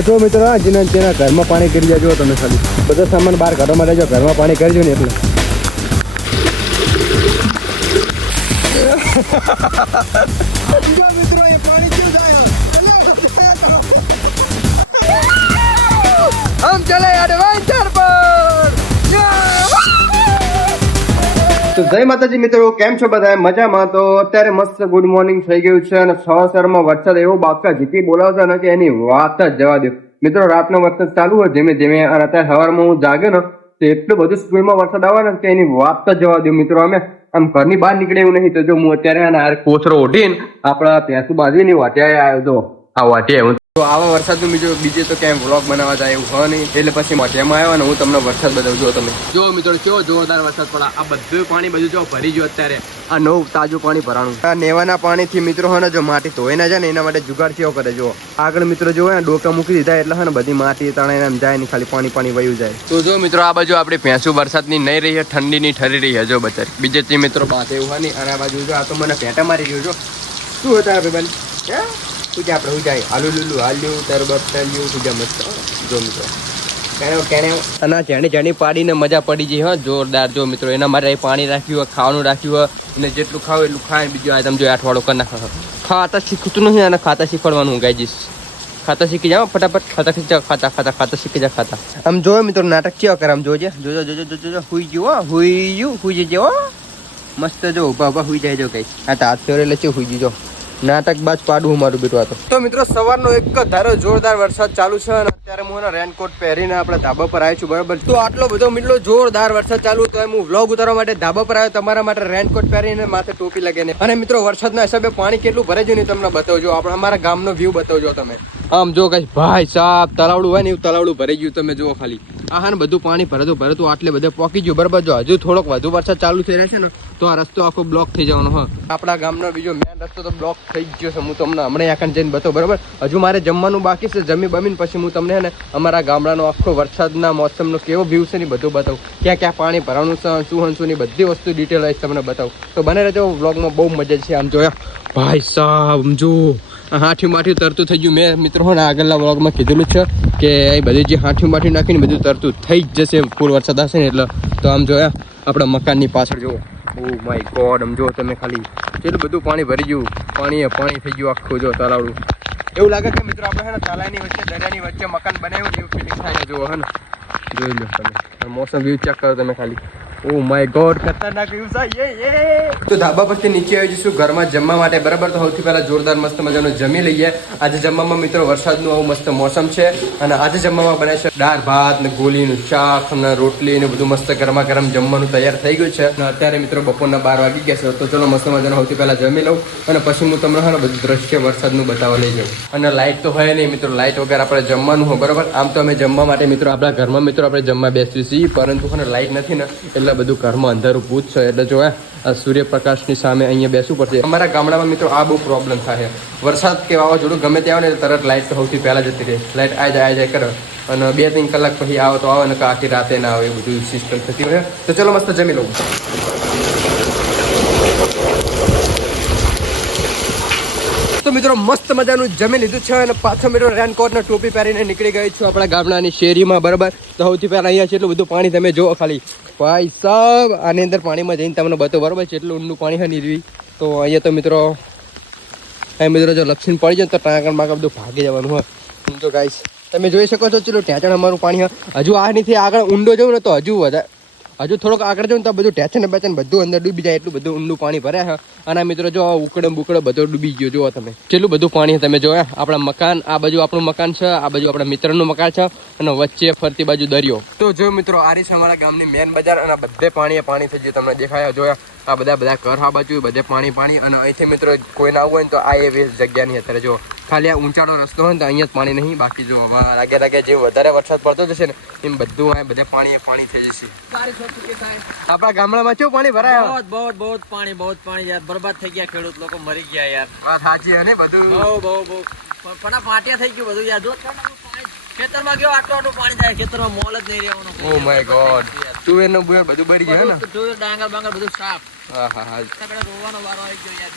જો મિત્રો જેના તેના ઘરમાં પાણી કરી જાજો તમે ખાલી બધો સામાન બહાર કાઢવા માટે જો ઘરમાં પાણી કરજો ને એટલે સમજો મિત્રો એ પાણી ક્યું જાય હમ ચલે એડવેન્ચર પર તો જય માતાજી મિત્રો, કેમ છો બધા? મજામાં? તો અત્યારે મસ્ત ગુડ મોર્નિંગ થઈ ગયું છે અને સવારમાં વરસાદ એવો બાપકા જીતી બોલાવતા ને કે એની વાત જ જવા દો મિત્રો. રાતનો વરસાદ ચાલુ હોય ધીમે ધીમે અને અત્યારે સવારમાં હું જાગ્યો ને તો એટલું બધું સ્કૂલમાં વરસાદ આવે ને કે એની વાત જ જવા દો મિત્રો. અમે આમ ઘરની બહાર નીકળે એવું નહીં. તો જો હું અત્યારે કોચરો ઓઢીને આપણા ભેંસુ બાંધીને વાટિયા આવ્યો તો આ વાટિયા તો આવા વરસાદનું બીજે તો ક્યાંય વ્લોગ બનાવવા જાય એવું હોય નહીં એટલે પછી મઠિયામાં આવ્યો ને હું તમને વરસાદ બતાવજો. તમે જો મિત્રો કેવો જોરદાર વરસાદ પડે. આ બધું પાણી જો ભરી ગયું અત્યારે. આ નવું તાજું પાણી ભરાણું. આ નેવાના પાણીથી મિત્રો હોય ને જો માટી ધોઈ ના જાય ને એના માટે જુગાડ કેવો કરે જો આગળ મિત્રો જો ડોકા મૂકી દીધા એટલે હોય ને બધી માટી તણે એમ જાય ને ખાલી પાણી વયું જાય. તો જો મિત્રો આ બાજુ આપણે ભેંસુ વરસાદની નહીં રહી ઠંડીની ઠરી રહી છે જો બચારી. બીજેથી મિત્રો પાસે એવું હોય નહીં. અને આ બાજુ જો આ તો મને પેટા મારી રહ્યો જો શું હતા ભાઈ શું કે આપણે જાય આલુ લુલુ હાલ્યું તરબત થયું સુજા મસ્ત જો મિત્રો અને જાણી પાડીને મજા પડી ગઈ હા જોરદાર. જો મિત્રો એના માટે પાણી રાખ્યું હોય, ખાવાનું રાખ્યું હોય અને જેટલું ખાવ એટલું ખાય. બીજું આઈટમ જો અઠવાડો કરી નાખો. ખાતા શીખતું નથી અને ખાતા શીખવાડવાનું હું ગાઈ જઈશ. ખાતા શીખી જાઓ ફટાફટ. ખાતા શીખી જા ખાતા. આમ જો મિત્રો નાટક કેવા કરે આમ જોજે જોજો હુઈ ગયું હુઈ જજો મસ્ત જો ઉભા હુઈ જાય જો કઈ આ તો હાથ ફેરે એટલે હુઈ જજો. નાટક બાજ પાડવું મારું બેટું આ તો મિત્રો સવારનો એક ધારો જોરદાર વરસાદ ચાલુ છે અને અત્યારે હું રેનકોટ પહેરીને આપણે ધાબા પર આવ્યો છું બરાબર. તો આટલો બધો મિત્રો જોરદાર વરસાદ ચાલુ હતો હું વ્લોગ ઉતારવા માટે ધાબા પર આવ્યો તમારા માટે રેનકોટ પહેરીને માથે ટોપી લગાવીને. અને મિત્રો વરસાદના હિસાબે પાણી કેટલું ભરે છે ને તમને બતાવજો. આપણે અમારા ગામનો વ્યૂ બતાવજો તમે. આમ જો કઈ ભાઈ સાહેબ તલાવડું હોય ને એવું તલાવડું ભરી ગયું તમે જુઓ ખાલી. હા ને બધું પાણી ભરતું આટલે બધે પોકી ગયું બરાબર. જો હજુ થોડોક વધુ વરસાદ ચાલુ થઈ રહેશે ને તો આ રસ્તો આખો બ્લોક થઈ જવાનો. હા આપણા ગામનો બીજો મેન રસ્તો તો બ્લોક થઈ ગયો છે. હું તમને હમણાં આખા જઈને બતાવું બરાબર. હજુ મારે જમવાનું બાકી છે. જમી બમીને પછી હું તમને ને અમારા ગામડાનો આખો વરસાદના મોસમનો કેવો વ્યૂ છે ને બધું બતાવું. ક્યાં ક્યાં પાણી ભરવાનું છે શું ની બધી વસ્તુ ડિટેલ વાઇઝ તમને બતાવું. તો બને રહેજો વ્લોગમાં બહુ મજા છે. આમ જોયા ભાઈ સાહેબ જો હાઠી તરતું થઈ ગયું. મેં મિત્રો હો ને આગળના વ્લોગમાં કીધેલું છે કે એ બધી જે હાઠી નાખીને બધું તરતું થઈ જ જશે પૂર વરસાદ હશે ને એટલે. તો આમ જોયા આપણા મકાનની પાછળ જુઓ ઓ માય ગોડ આમ જો તમે ખાલી કેટલું બધું પાણી ભરી ગયું. પાણી થઈ ગયું આખું જો તલાવડું. એવું લાગે કે મિત્રો આપણે હે ને તલાઈની વચ્ચે દરિયાની વચ્ચે મકાન બનાવ્યું એવું ફિલિંગ થાય જુઓ હે ને. જોઈ લો તમે મોસમ વ્યૂ ચેક કરો તમે ખાલી. ઓ માય ગોડ ખતરનાક વ્યૂ છે યે. તો ધાબા પરથી નીચે આવી જઈશું ઘરમાં જમવા માટે બરાબર. તો સૌથી પહેલા જોરદાર મસ્ત મજાનું જમી લઈએ. આજે જમવામાં મિત્રો વરસાદનું આવું મસ્ત મોસમ છે અને આજે જમવામાં બને છે દાળ ભાત ને ગોલીનું શાક ને રોટલી ને બધું મસ્ત ગરમા ગરમ જમવાનું તૈયાર થઈ ગયું છે. અત્યારે મિત્રો બપોરના 12 વાગી ગયા છે. તો ચલો મસ્ત મજાનું સૌથી પહેલા જમી લઉં અને પછી હું તમને હા બધું દ્રશ્ય વરસાદનું બતાવવા લઈ જાઉં. અને લાઇટ તો હોય નહીં મિત્રો. લાઇટ વગર આપણે જમવાનું હોય બરાબર. આમ તો અમે જમવા માટે મિત્રો આપણા ઘરમાં મિત્રો આપણે જમવા બેસીએ છીએ પરંતુ લાઇટ નથી ને એટલે બધું ઘરમાં અંધારું પૂછ છે. એટલે જો આ સૂર્યપ્રકાશની સામે અહીંયા બેસવું પડશે. અમારા ગામડામાં મિત્રો આ બહુ પ્રોબ્લેમ થાય. વરસાદ કે વાવાઝોડું ગમે તે આવે ને તરત લાઇટ તો સૌથી પહેલાં જતી રહે. લાઇટ આ જાય કરે અને 2-3 કલાક પછી આવે તો આવે ને આખી રાતે ના આવે બધું સિસ્ટમ થતી હોય. તો ચલો મસ્ત જમી લઉં. તો મિત્રો મસ્ત મજાનું જમી લીધું છે અને પાછો મિત્રો રેનકોટ ને ટોપી પહેરીને નીકળી ગઈ છું આપણા ગામડાની શેરીમાં બરાબર. તો સૌથી પહેલા અહીંયા છે એટલું બધું પાણી તમે જુઓ ખાલી ભાઈ સાહેબ. આની અંદર પાણીમાં જઈને તમને બતાવો બરાબર છે એટલું ઊંડું પાણી છે નીરવી. તો અહીંયા તો મિત્રો જો લપસીને પડી જાય તો ટાંકણ બાકણ બધું ભાગી જવાનું હોય. તો ગાઈસ તમે જોઈ શકો છો ચલો ઠેચણ અમારું પાણી હજુ આ નથી આગળ ઊંડો જવું ને તો હજુ થોડોક આગળ જાઉં તો બધું ટેચન બેચન બધું અંદર ડૂબી જાય એટલું બધું ઊંડું પાણી ભરાય છે. અને મિત્રો જો ઉકળો બધો ડૂબી ગયો જુઓ તમે કેટલું બધું પાણી તમે જોયા. આપણા મકાન આ બાજુ આપણું મકાન છે, આ બાજુ આપણા મિત્રનું મકાન છે અને વચ્ચે ફરતી બાજુ દરિયો. તો જો મિત્રો આ રહી છે અમારા ગામની મેન બજાર અને બધે પાણી થઈ ગયું તમને દેખાયા જોયા. આ બધા ઘર આ બાજુ બધે પાણી અને અહીંથી મિત્રો કોઈ ના હોય ને તો આ એવી જગ્યાની અત્યારે જો ખાલી આ ઊંચાડો રસ્તો હોય ને તો અહીંયા જ પાણી નહીં. બાકી જો લાગે જે વધારે વરસાદ પડતો જશે ને એમ બધું આ બધે પાણી થઈ જશે. આપણા ગામડામાં કેવું પાણી ભરાય? બહુ પાણી યાર. બરબાદ થઈ ગયા ખેડૂત લોકો મરી ગયા યાર. વાત સાચી હે ને બધું બહુ પણ પાટિયા થઈ ગયું બધું યાર. જો ખેતરમાં ગયો આટલું પાણી જાય ખેતરમાં મોલ જ નહીં રહેવાનું. ઓ માય ગોડ તુવેર નું બુયર બધું બળી ગયું હે ને. તુવેર ડાંગર બાંગર બધું સાફ. હા રોવાનો વારો આવી ગયો યાર.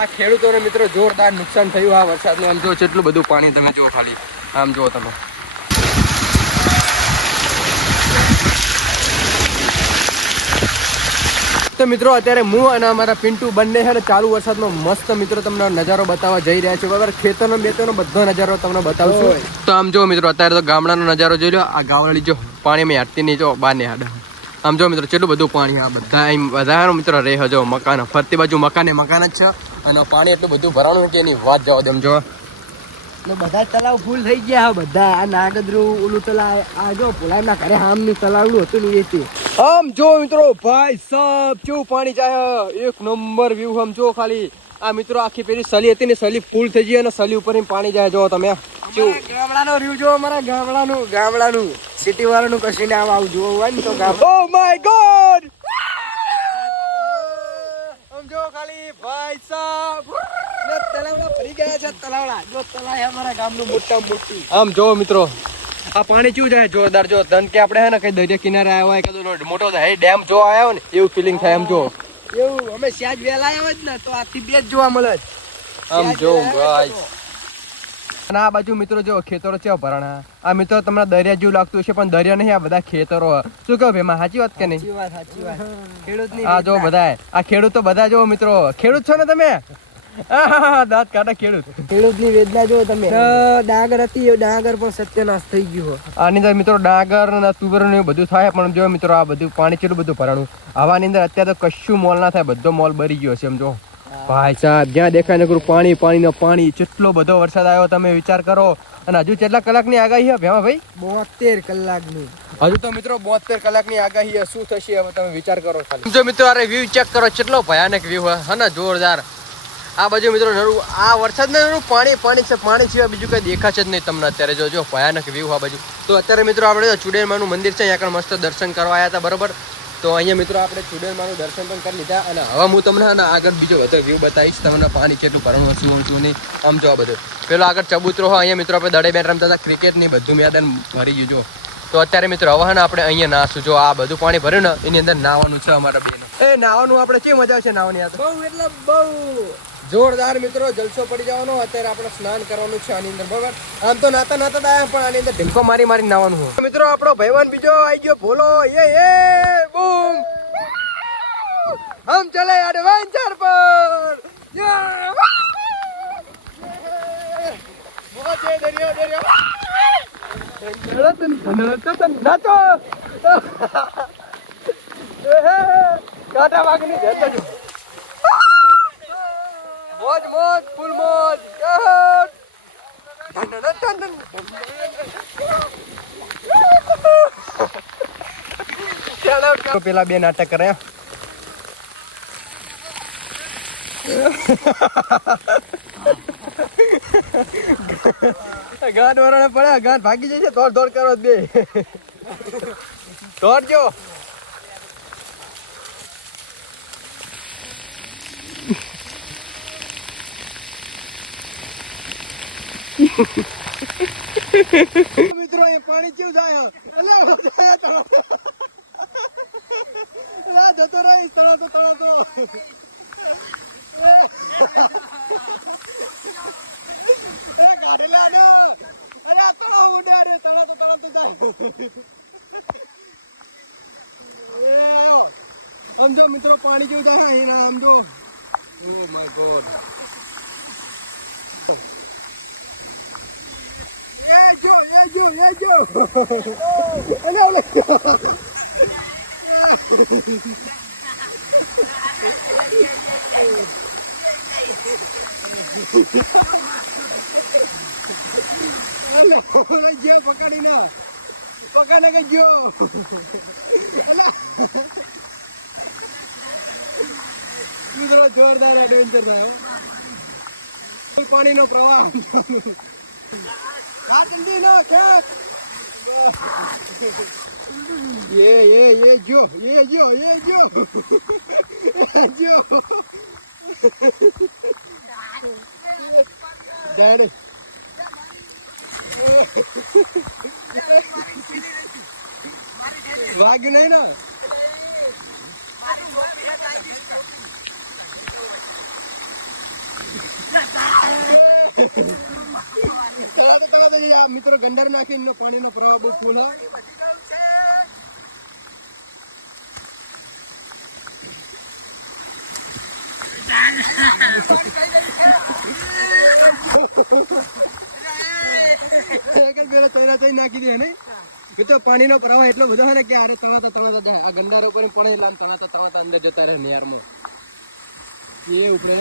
આ ખેડૂતોને મિત્રો જોરદાર નુકસાન થયું આ વરસાદનું. આમ જો કેટલું બધું પાણી તમે જુઓ, ખાલી આમ જુઓ તમે. તો મિત્રો અત્યારે હું અને અમારા પિન્ટુ બંને છે ને ચાલુ વરસાદમાં મસ્ત મિત્રો તમને નજારો બતાવવા જઈ રહ્યા છે. બરાબર, ખેતરનો બેતરનો બધો નજારો તમને બતાવશું. તો આમ જો મિત્રો અત્યારે તો ગામડાનો નજારો જોઈ લો. આ ગાવડી જો પાણીમાં હાટતી નહીં, જો બાર ને હાડા. આમ જો મિત્રો કેટલું બધું પાણી. આ બધા મિત્રો રહે જો મકાન, ફરતી બાજુ મકાન જ છે અને પાણી એટલું બધું ભરાણું કે એની વાત જવા દે. આમ જો બધા તલાવ ફૂલ થઈ ગયા બધા. આ નાગદરું ઓલું તલાવ, આ જો ભોલાઈના ઘરે આમનું તલાવનું હતું ને એ. આમ જો મિત્રો ભાઈ સાહેબ કેવું પાણી જાય, એક નંબર વ્યૂ. આમ જો ખાલી આ મિત્રો આખી પેલી સલી હતી ને સલી ફૂલ થઈ ગઈ અને સલી ઉપર પાણી જાય. જો તમે અમારા ગામડાનો વ્યૂ જો, અમારા ગામડાનું સિટી વાળાનું કશી ને આવું જોવું હોય ને તો. ઓ માય ગોડ, આમ જો ખાલી ભાઈ સાહેબ તલાવડા ભરી ગયા છે. તલાવડા જો તલાવ અમારા ગામનું મોટા મોટું. આમ જો મિત્રો આ પાણી કેવું જાય જોરદાર. જો ધન કે આપણે હે ને કઈ દરિયા કિનારે આવ્યા હોય કે મોટો ડેમ જો આવ્યો ને એવું ફિલિંગ થાય. આમ જો એવું અમે સ્યાજ વેલા આવ્યો જ ને તો આથી બે જ જોવા મળે. અને આ બાજુ મિત્રો જો ખેતરો છે ભરાણા. આ મિત્રો તમને દરિયા જેવું લાગતું હશે પણ દરિયા નહીં, આ બધા ખેતરો. શું કહો ભેમા, સાચી વાત કે નહીં? હા જો બધા આ ખેડૂતો બધા જો મિત્રો ખેડૂત છો ને તમે? દાંત કાઢા ખેડૂતની વેદના જો તમે. ડાંગર હતી, ડાંગર પણ સત્યનાશ થઈ ગયો. આની અંદર મિત્રો ડાંગર અને તુવેર ને બધું થાય પણ જો મિત્રો આ બધું પાણી કેટલું બધું ભરાણું. આવાની અંદર અત્યારે તો કશું મોલ ના થાય, બધો મોલ ભરી ગયો છે. એમ જો ભાઈ સાહેબ જ્યાં દેખાય ને પાણી પાણી ને પાણી. કેટલો બધો વરસાદ આવ્યો તમે વિચાર કરો. અને હજુ કેટલા કલાકની આગાહી છે ભેમા ભાઈ? 72 કલાકની. હજુ તો મિત્રો 72 કલાકની આગાહી. શું થશે હવે તમે વિચાર કરો ખાલી. જો મિત્રો અરે વ્યૂ ચેક કરો, કેટલો ભયાનક વ્યૂ હે ને, જોરદાર. આ બાજુ મિત્રો નરું આ વરસાદનું પાણી પાણી છે, પાણી સિવાય બીજું કઈ દેખાશે જ નહીં તમને અત્યારે. જો ભયાનક વ્યૂ આ બાજુ. તો અત્યારે મિત્રો આપણે ચુડેલમાનું મંદિર છે, અહીંયા મસ્ત દર્શન કરવા આવ્યા હતા. બરોબર, તો અહીંયા મિત્રો આપણે ચુડેલમાનું દર્શન પણ કરી લીધા. અને હવે હું તમને આગળ બીજો બધો વ્યૂ બતાવીશ તમને, પાણી કેટલું ભરણું શું શું નહીં. આમ જો આ બધું પેલો આગળ ચબૂતરો હોય, અહીંયા મિત્રો આપણે દડે બેટ રમતા હતા, ક્રિકેટ ની બધું મેદાન ભરી ગયું. જો તો અત્યારે મિત્રો હવે ને આપણે અહીંયા નાશું. જો આ બધું પાણી ભર્યું ને એની અંદર નાવાનું છે અમારા બેનો. એ નાવાનું આપણે કેવી મજા આવશે નાવાની? યાદ બહુ એટલે બહુ જોરદાર મિત્રો જલસો પડી જવાનો. અત્યારે આપણે સ્નાન કરવાનું છે આની અંદર. બરાબર, આમ તો નાતા નાતા આયા પણ આની અંદર ઢીમકો મારી મારી નાવાનું હોય. મિત્રો આપણો ભાઈવાન બીજો આવી ગયો ભોલો. એ બૂમ, હમ ચલે એડવેન્ચર પર. નાચો કાંટા વાગની ધ્યાન રાખજો. મોજ મોજ ફૂલ મોજ. પેલા બે નાટક કરે. ગાંઠ વરાણે પડ્યા, ગાંઠ ભાગી જશે. દોડ દોડ કરો બે. દોડજો. મિત્રો એ પાણી કેવું જાય? જતો રહીશ તળાતો. એ કાઢેલા ને, અરે આ તળાવ ઉડે. અરે તળાતો જાય. એ આયો. આમ જો મિત્રો પાણી કેવું થાય એના. આમ જો, ઓ માય ગોડ. એ જો અને ઓલે ઓલે ગયો પકડીને કઈ ગયો. મિત્રો જોરદાર એડવેન્ચર થાય. પાણીનો પ્રવાહ કાટંડી નો ખેત. એ જો જાડે વાગ્યું નહીં ને. તળાતો જઈએ. આ મિત્રો ગંડાર નાખી એનો પાણીનો પ્રવાહ બહુ ફૂલ હોય. નાખી દે નહીં મિત્રો પાણીનો પ્રવાહ એટલો બધો છે ને કે આરે તણાતા જાય. આ ગંડાર ઉપર પણ એટલા તણાતા અંદર જતા રહે નિયારમાં. એ ઉપડે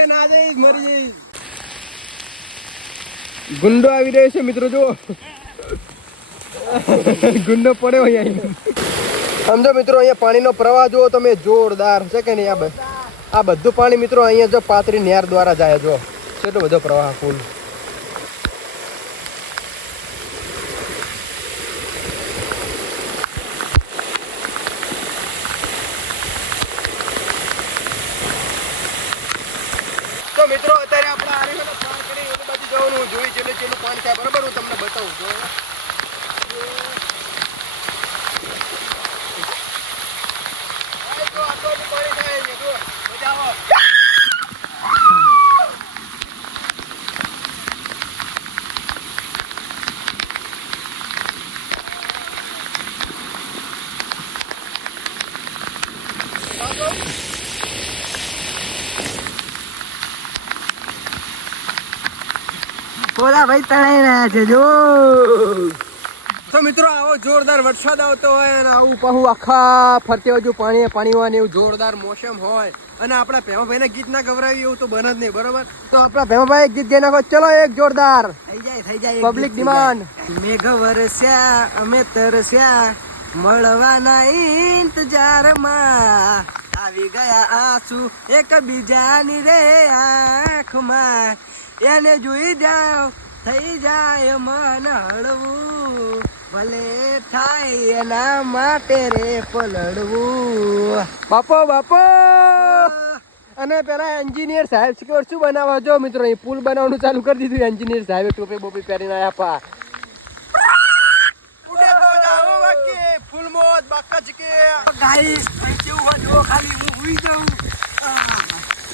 એ ના જઈશ મરી જઈશ. ગુંડો આવી રહ્યો છે મિત્રો, જુઓ ગુંડો પડ્યો અહીંયા. સમજો મિત્રો અહીંયા પાણીનો પ્રવાહ જુઓ તમે, જોરદાર છે કે નહીં? આ બધું પાણી મિત્રો અહીંયા જો પાતળી નહેર દ્વારા જાય. જો કેટલો બધો પ્રવાહ ફૂલ. તો મિત્રો અત્યારે આપણે આ રીતે પાણી કરી એક બાજુ જવાનું જોઈ ચેલું પાણી થાય બરાબર. હું તમને બતાવું છું. ઓલા ભાઈ તણાઈ રહ્યા છે જો. તો મિત્રો આવો જોરદાર વરસાદ આવતો હોય અને આવું પાછું આખા ફરતી બાજુ પાણી હોય ને એવું જોરદાર મોસમ હોય અને આપણા ભેમાભાઈને ગીત ના ગવરાવી એવું તો બને જ નહીં બરોબર. તો આપણા ભેમાભાઈ ગીત ગાઈ નાખો. ચલો એક જોરદાર થઈ જાય પબ્લિક ડિમાન્ડ. મેઘ વરસ્યા અમે તરસ્યા મળવાના ઇંતજારમાં આવી ગયા આંસુ એક બીજાની રે આંખમાં એને જોઈ જાવ થઈ જાય મન હળવું ભલે થાય એના માટે રે પલળવું. બાપો અને પેલા એન્જિનિયર સાહેબ શું બનાવવા જો મિત્રો અહીં પુલ બનાવવાનું ચાલુ કરી દીધું. એન્જિનિયર સાહેબે ટોપી બોપી પહેરીને આયા પા ફૂલ મોત બાકા છે કે ગાઈસ કેવું જો ખાલી હું હુઈ જાઉં.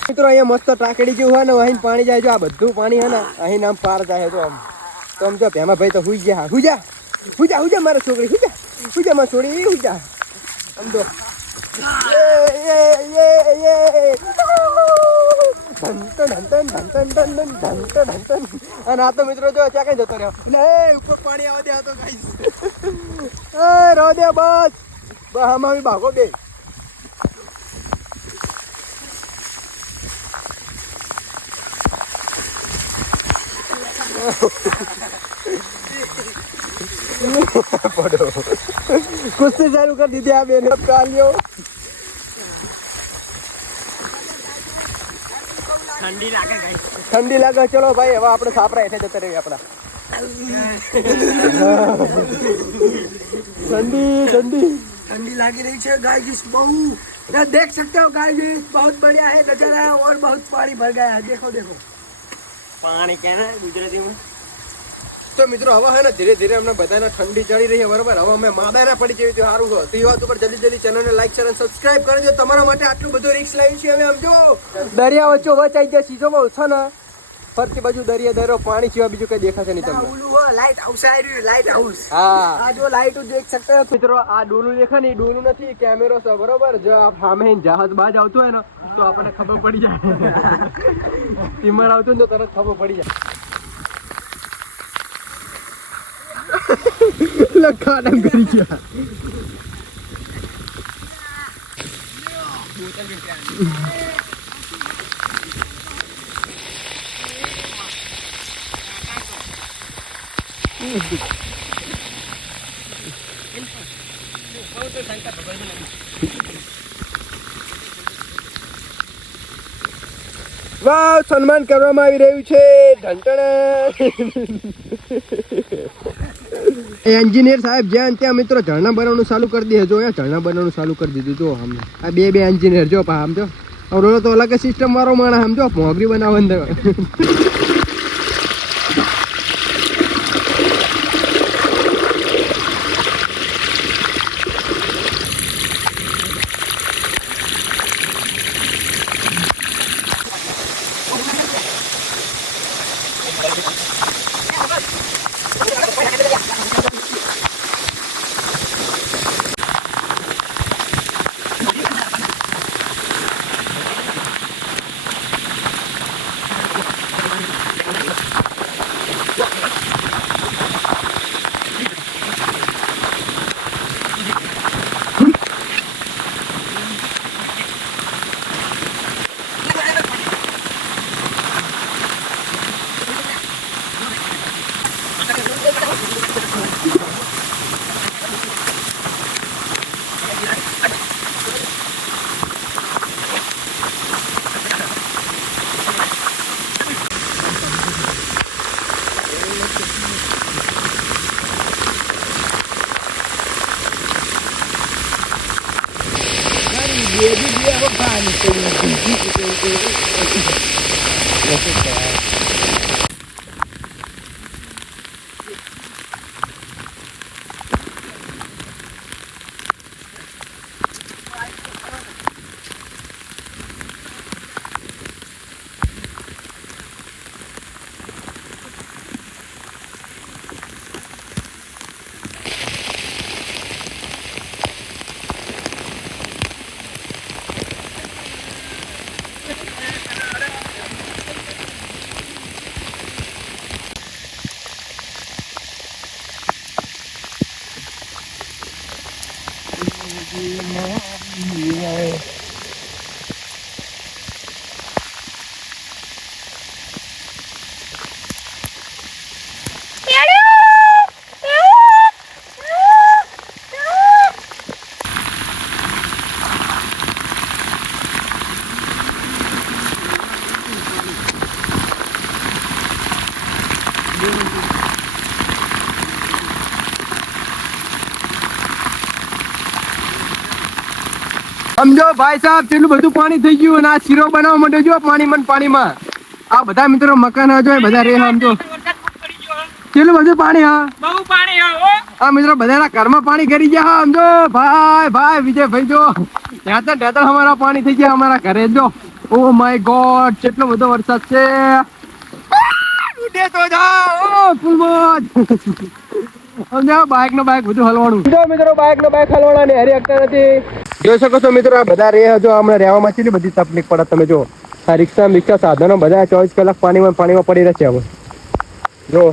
મિત્રો અહીંયા મસ્ત ટાકડી જેવું હોય ને અહીં પાણી જાય. જો આ બધું પાણી હે ને અહીં આમ પાર જાય. તો આમ તો સમજો ભેમા ભાઈ તો હુઈ ગયા. હુજા મારા છોકરી હુજા મારા છોડી હુજા સમજો. અને આ તો મિત્રો જો ત્યાં કઈ જતો રહ્યો એટલે ઉપર પાણી આવવા દે. આ તો ગાઈસ રો દે બસ આમાં ભાગો બે. कुश्ती चालू कर दी थी आप तालियों. ठंडी लागे. चलो भाई હવે આપણે સાપરા હેઠે જતા રહીએ. આપણા ठंडी लगी रही है गाइस बहु. देख सकते हो गाइस बहुत बढ़िया है नजारा और बहुत पानी भर गया है. देखो પાણી કે ને ગુજરાતીમાં. તો મિત્રો હવે હે ને ધીરે ધીરે અમને બધાને ઠંડી ચડી રહી છે બરાબર. હવે અમે માદાના પડી જઈએ તો સારું હોય. તો એ વાત ઉપર જલ્દી ચેનલને લાઈક શેર અને સબસ્ક્રાઇબ કરી દો. તમારા માટે આટલું બધું રિસ્ક લાવી છે અમે. આમ જો દરિયા વચ્ચે વચાઈ ગયા સીધો બહુ છે ને ફરતી બાજુ દરિયો પાણી સિવાય બીજું કઈ દેખાશે નહીં તમને. ओलू हो लाइट हाउस आ रही है लाइट हाउस. હા આ જો લાઈટ દેખ सकते हो મિત્રો. આ ડોલું દેખા નહીં, ડોલું નથી કેમેરો છે બરોબર. જો આ સામે જહાજ બાજ આવતું હોય ને તો આપણને ખબર પડી જાય. સ્ટીમર આવતું ને તો તરત ખબર પડી જાય. લખાડમ કરી ગયા. વાહ સન્માન કરવામાં આવી રહ્યું છે. એન્જિનિયર સાહેબ જ્યાં ત્યાં મિત્રો ઝરણા બનાવવાનું ચાલુ કરી દે. જો ઝરણા બનાવવાનું ચાલુ કરી દીધું. જો આમ આ બે એન્જિનિયર જો પા આમ જો રોડો તો અલગ સિસ્ટમ વાળો માણસ આમ જો ભોંગરી બનાવવાનું. સમજો ભાઈ સાહેબ કેટલું બધું પાણી થઈ ગયું અને આ શીરો બનાવવા માટે જો પાણીમાં આ બધા મિત્રો મકાન જો બધા રે સમજો કેટલું બધું પાણી હા બહુ પાણી હો આ મિત્રો બધાના ઘરમાં પાણી કરી ગયા હા સમજો ભાઈ વિજય ભાઈ જો ટેતર અમારા પાણી થઈ ગયા અમારા ઘરે જો ઓ માય ગોડ કેટલો બધો વરસાદ છે ઉડે તો જાઓ ફૂલમોજ સમજાવ બાઇક બધું હલવાનું જો મિત્રો બાઇક હલવાના ને હરી શકતા નથી જોઈ શકો છો મિત્રો આ બધા રે જો હમણાં રહેવામાં કેટલી બધી તકલીફ પડે તમે જો આ રિક્ષા સાધનો બધા 24 કલાક પાણીમાં પડી રહે છે હવે જો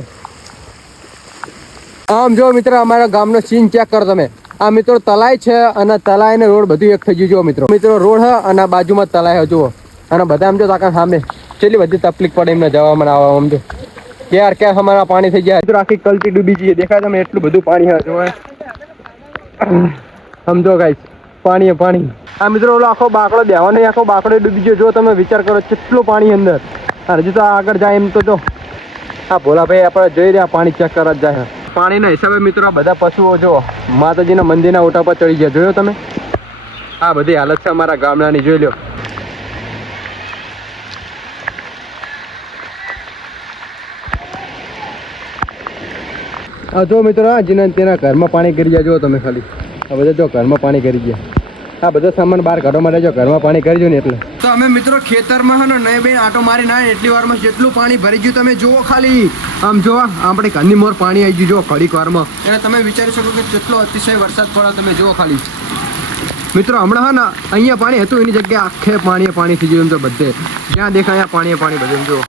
આમ જો મિત્રો અમારા ગામનો સીન ચેક કરો તમે આ મિત્રો તલાઈ છે અને તલાઈ ને રોડ બધું એક થઈ ગયું જો મિત્રો રોડ હ અને બાજુમાં તલાઈ જુઓ અને બધા આમ જો તાકા સામે કેટલી બધી તકલીફ પડે એમને જવામાં આવવા આમ જો ક્યાં અમારા પાણી થઈ ગયા મિત્રો આખી કલટી ડૂબી જઈએ દેખાય તમે એટલું બધું પાણી હ જો સમજો ગાઈસ પાણી આ મિત્રો ઓલો આખો બાકડો બેવાનો આખો બાકડો ડૂબી ગયો જો તમે વિચાર કરો કેટલું પાણી અંદર હજી તો આગળ જાય એમ તો આ ભોલાભાઈ આપણે જોઈ રહ્યા પાણી ચેક કરવા જાય પાણીના હિસાબે મિત્રો આ બધા પશુઓ જો માતાજીના મંદિરના ઓટા પર ચડી ગયા જોયો તમે આ બધી હાલત છે અમારા ગામડાની જોઈ લો આ જો મિત્રો આ જીના તેના ઘરમાં પાણી કરી ગયા જો તમે ખાલી આ બધા જો ઘરમાં પાણી કરી ગયા આ બધો સામાન બહાર કાઢવા માટે જો ઘરમાં પાણી કરજો ને એટલે તો અમે મિત્રો ખેતરમાં હે ને નહીં બે આટો મારી ના એટલી વારમાં જેટલું પાણી ભરી ગયું તમે જુઓ ખાલી આમ જો આપણે ઘરની મોર પાણી આવી ગયું જો ઘડીક વારમાં એટલે તમે વિચારી શકો કે કેટલો અતિશય વરસાદ પડે તમે જુઓ ખાલી મિત્રો હમણાં હા ને અહીંયા પાણી હતું એની જગ્યાએ આખે પાણી થઈ ગયું એમ તો બધે જ્યાં દેખાય પાણી બધું જો